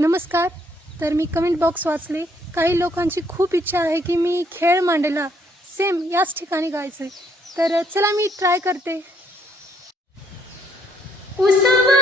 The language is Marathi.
नमस्कार. तर मी कमेंट बॉक्स वाचले. काही लोकांची खूप इच्छा आहे की मी खेळ मांडला सेम याच ठिकाणी गायचं आहे. तर चला मी ट्राय करते. उसवा